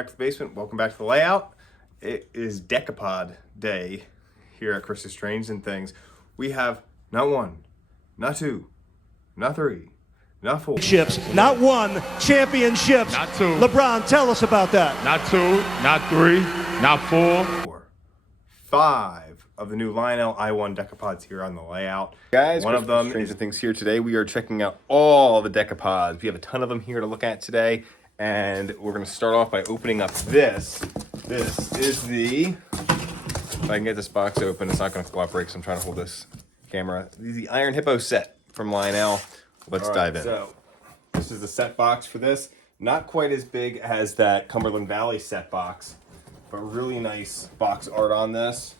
back to the basement. Welcome back to the layout. It is Decapod Day here at Chris's Trains and Things. We have not one, not two, not three, not four. Not one, championships. Not two. LeBron, tell us about that. Not two, not three, not four. Five of the new Lionel I1 Decapods here on the layout. Guys, one of them is Things here today. We are checking out all the Decapods. We have a ton of them here to look at today. And we're going to start off by opening up this. This is the, if I can get this box open, it's not going to cooperate because I'm trying to hold this camera. This is the Iron Hippo set from Lionel. Let's dive in. So, this is the set box for this. Not quite as big as that Cumberland Valley set box, but really nice box art on this.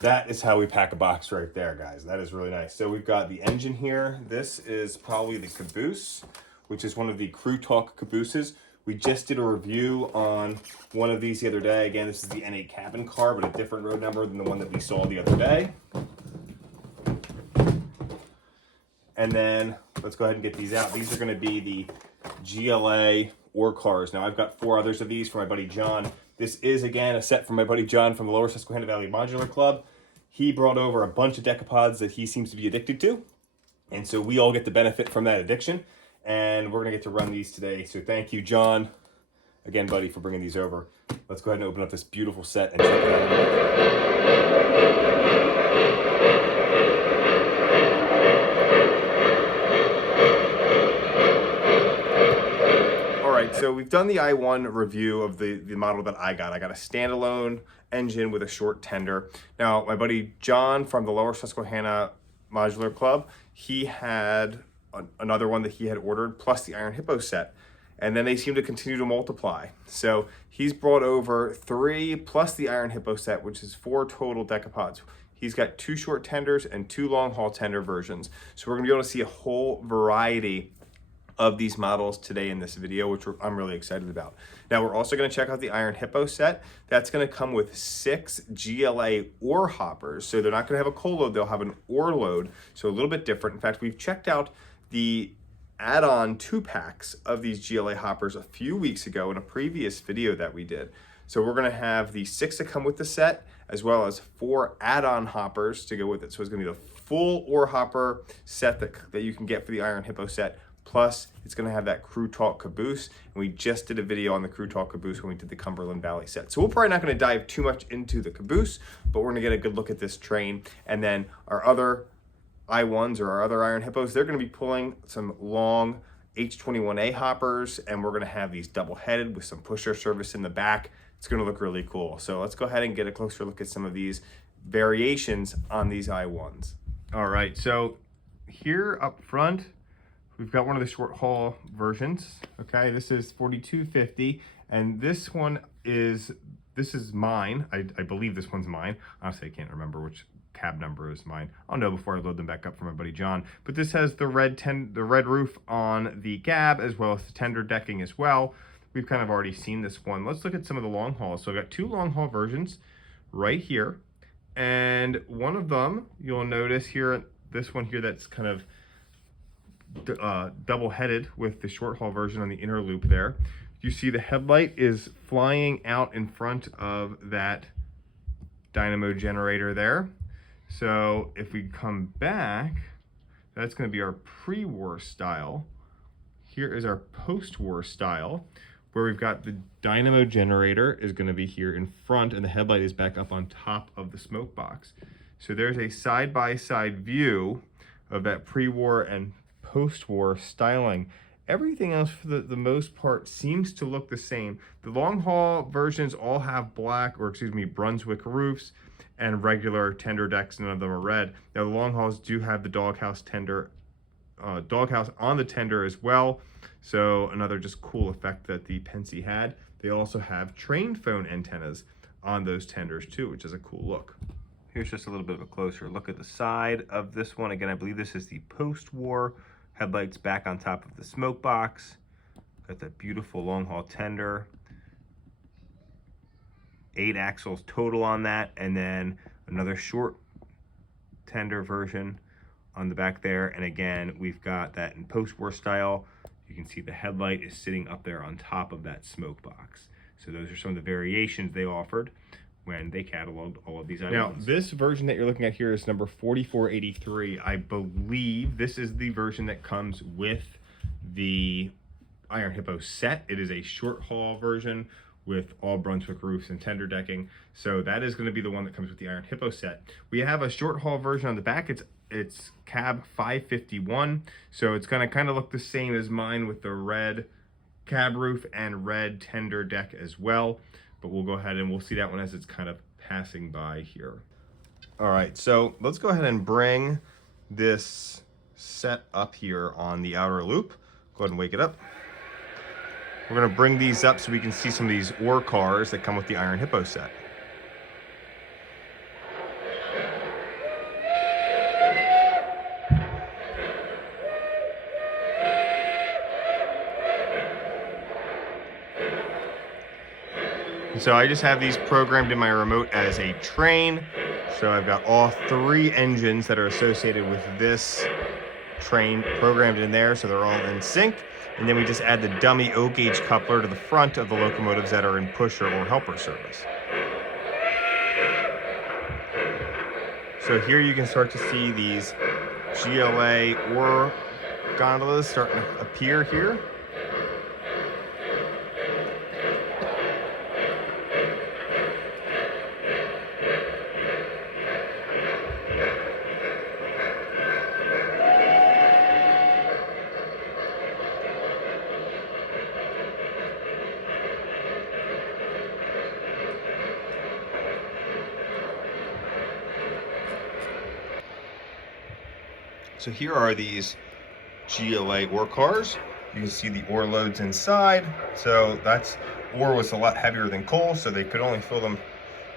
That is how we pack a box right there, guys. That is really nice. So we've got the engine here. This is probably the caboose, which is one of the Crew Talk cabooses. We just did a review on one of these the other day. Again, this is the N8 cabin car, but a different road number than the one that we saw the other day. And then let's go ahead and get these out. These are going to be the GLA ore cars. Now I've got 4 others of these for my buddy John. This is again a set from my buddy John from the Lower Susquehanna Valley Modular Club. He brought over a bunch of Decapods that he seems to be addicted to. And so we all get the benefit from that addiction. And we're going to get to run these today. So thank you, John, again, buddy, for bringing these over. Let's go ahead and open up this beautiful set and check it out. All right, so we've done the I1 review of the model that I got. I got a standalone engine with a short tender. Now, my buddy John from the Lower Susquehanna Modular Club, he had another one that he had ordered, plus the Iron Hippo set. And then they seem to continue to multiply. So he's brought over 3 plus the Iron Hippo set, which is 4 total Decapods. He's got 2 short tenders and 2 long haul tender versions. So we're gonna be able to see a whole variety of these models today in this video, which I'm really excited about. Now we're also going to check out the Iron Hippo set. That's going to come with 6 GLA ore hoppers. So they're not going to have a coal load, they'll have an ore load. So a little bit different. In fact, we've checked out the add-on 2-packs of these GLA hoppers a few weeks ago in a previous video that we did. So we're going to have the 6 that come with the set, as well as 4 add-on hoppers to go with it. So it's going to be the full ore hopper set that you can get for the Iron Hippo set. Plus, it's going to have that Crew Talk caboose, and we just did a video on the Crew Talk caboose when we did the Cumberland Valley set. So we're probably not going to dive too much into the caboose, but we're going to get a good look at this train. And then our other I1s or our other Iron Hippos, they're going to be pulling some long H21A hoppers, and we're going to have these double-headed with some pusher service in the back. It's going to look really cool. So let's go ahead and get a closer look at some of these variations on these I1s. All right, so here up front, we've got one of the short haul versions. Okay, this is 4250, and this is mine. I believe this one's mine. Honestly, I can't remember which cab number is mine. I'll know before I load them back up for my buddy John. But this has the red roof on the cab, as well as the tender decking as well. We've kind of already seen this one. Let's look at some of the long hauls. So I've got 2 long haul versions right here, and one of them you'll notice here, this one here, that's kind of double-headed with the short haul version on the inner loop there. You see the headlight is flying out in front of that dynamo generator there. So if we come back, that's going to be our pre-war style. Here is our post-war style, where we've got the dynamo generator is going to be here in front, and the headlight is back up on top of the smoke box. So there's a side-by-side view of that pre-war and post-war styling. Everything else for the most part seems to look the same. The long haul versions all have Brunswick roofs and regular tender decks. None of them are red. Now the long hauls do have the doghouse on the tender as well. So another just cool effect that the Pensy had. They also have train phone antennas on those tenders too, which is a cool look. Here's just a little bit of a closer look at the side of this one. Again, I believe this is the post-war. Headlights back on top of the smoke box. Got that beautiful long haul tender. 8 axles total on that, and then another short tender version on the back there. And again, we've got that in post-war style. You can see the headlight is sitting up there on top of that smoke box. So those are some of the variations they offered when they cataloged all of these I1s. Now, this version that you're looking at here is number 4483. I believe this is the version that comes with the Iron Hippo set. It is a short haul version with all Brunswick roofs and tender decking. So that is going to be the one that comes with the Iron Hippo set. We have a short haul version on the back. It's cab 551. So it's going to kind of look the same as mine with the red cab roof and red tender deck as well. But we'll go ahead and we'll see that one as it's kind of passing by here. All right, so let's go ahead and bring this set up here on the outer loop. Go ahead and wake it up. We're gonna bring these up so we can see some of these ore cars that come with the Iron Hippo set. So I just have these programmed in my remote as a train. So I've got all 3 engines that are associated with this train programmed in there, so they're all in sync. And then we just add the dummy O-gauge coupler to the front of the locomotives that are in pusher or helper service. So here you can start to see these GLA ore gondolas starting to appear here. So here are these GLA ore cars. You can see the ore loads inside. So ore was a lot heavier than coal, so they could only fill them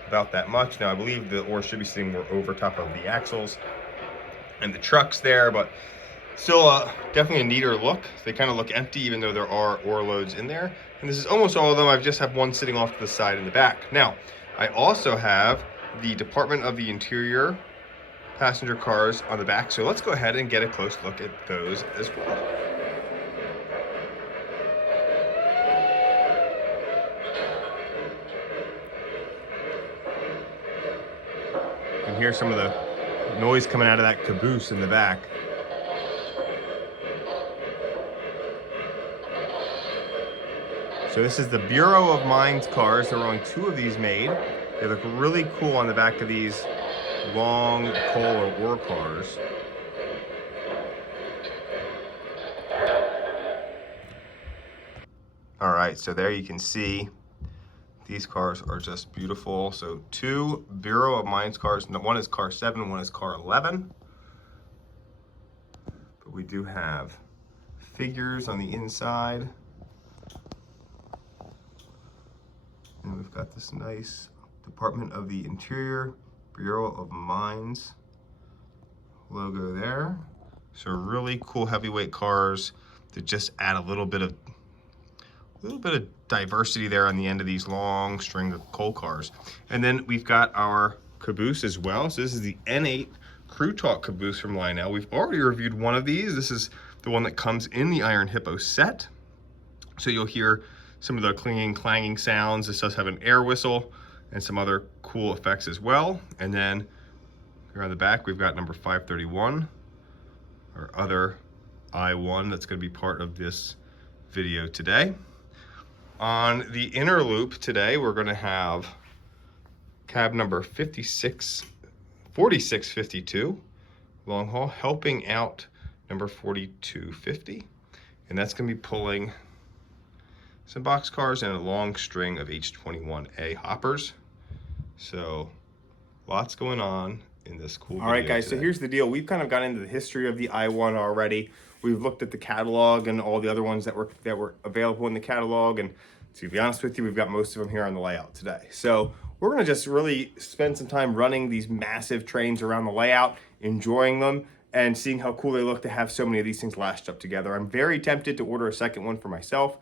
about that much. Now I believe the ore should be sitting more over top of the axles and the trucks there, but still definitely a neater look. They kind of look empty even though there are ore loads in there. And this is almost all of them. I just have one sitting off to the side in the back. Now, I also have the Department of the Interior passenger cars on the back. So let's go ahead and get a close look at those as well. You can hear some of the noise coming out of that caboose in the back. So this is the Bureau of Mines cars. There are only 2 of these made. They look really cool on the back of these long coal or ore cars. All right, so there you can see these cars are just beautiful. So 2 Bureau of Mines cars. One is car 7, one is car 11. But we do have figures on the inside. And we've got this nice Department of the Interior Bureau of Mines logo there. So really cool heavyweight cars that just add a little bit of diversity there on the end of these long string of coal cars. And then we've got our caboose as well. So this is the N8 Crew Talk caboose from Lionel. We've already reviewed one of these. This is the one that comes in the Iron Hippo set. So you'll hear some of the clinging, clanging sounds. This does have an air whistle and some other cool effects as well. And then here on the back, we've got number 531, our other I1 that's going to be part of this video today. On the inner loop today, we're going to have cab number 4652, long haul, helping out number 4250. And that's going to be pulling some boxcars and a long string of H21A hoppers. So lots going on in this cool video. All right, guys, today. So here's the deal. We've kind of got into the history of the I1 already. We've looked at the catalog and all the other ones that were available in the catalog. And to be honest with you, we've got most of them here on the layout today. So we're going to just really spend some time running these massive trains around the layout, enjoying them, and seeing how cool they look to have so many of these things lashed up together. I'm very tempted to order a second one for myself.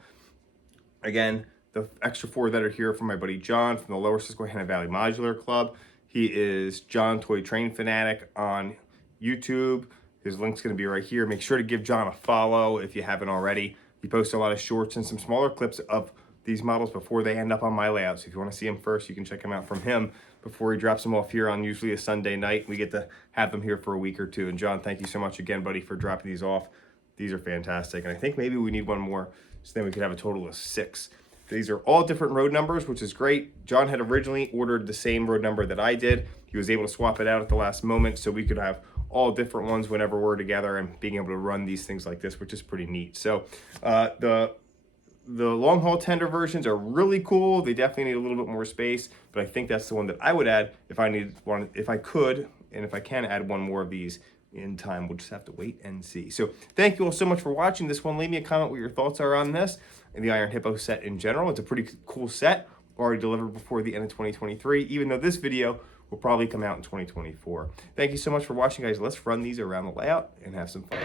Again, the extra 4 that are here from my buddy John from the Lower Susquehanna Valley Modular Club. He is John Toy Train Fanatic on YouTube. His link's going to be right here. Make sure to give John a follow if you haven't already. He posts a lot of shorts and some smaller clips of these models before they end up on my layout. So if you want to see them first, you can check them out from him before he drops them off here on usually a Sunday night. We get to have them here for a week or two. And John, thank you so much again, buddy, for dropping these off. These are fantastic. And I think maybe we need one more, so then we could have a total of 6. These are all different road numbers, which is great. John had originally ordered the same road number that I did. He was able to swap it out at the last moment, so we could have all different ones whenever we're together and being able to run these things like this, which is pretty neat. So the long haul tender versions are really cool. They definitely need a little bit more space, but I think that's the one that I would add if I needed one, if I could, and if I can add one more of these in time. We'll just have to wait and see. So thank you all so much for watching this one. Leave me a comment what your thoughts are on this and the Iron Hippo set in general. It's a pretty cool set, already delivered before the end of 2023, even though this video will probably come out in 2024. Thank you so much for watching, guys. Let's run these around the layout and have some fun.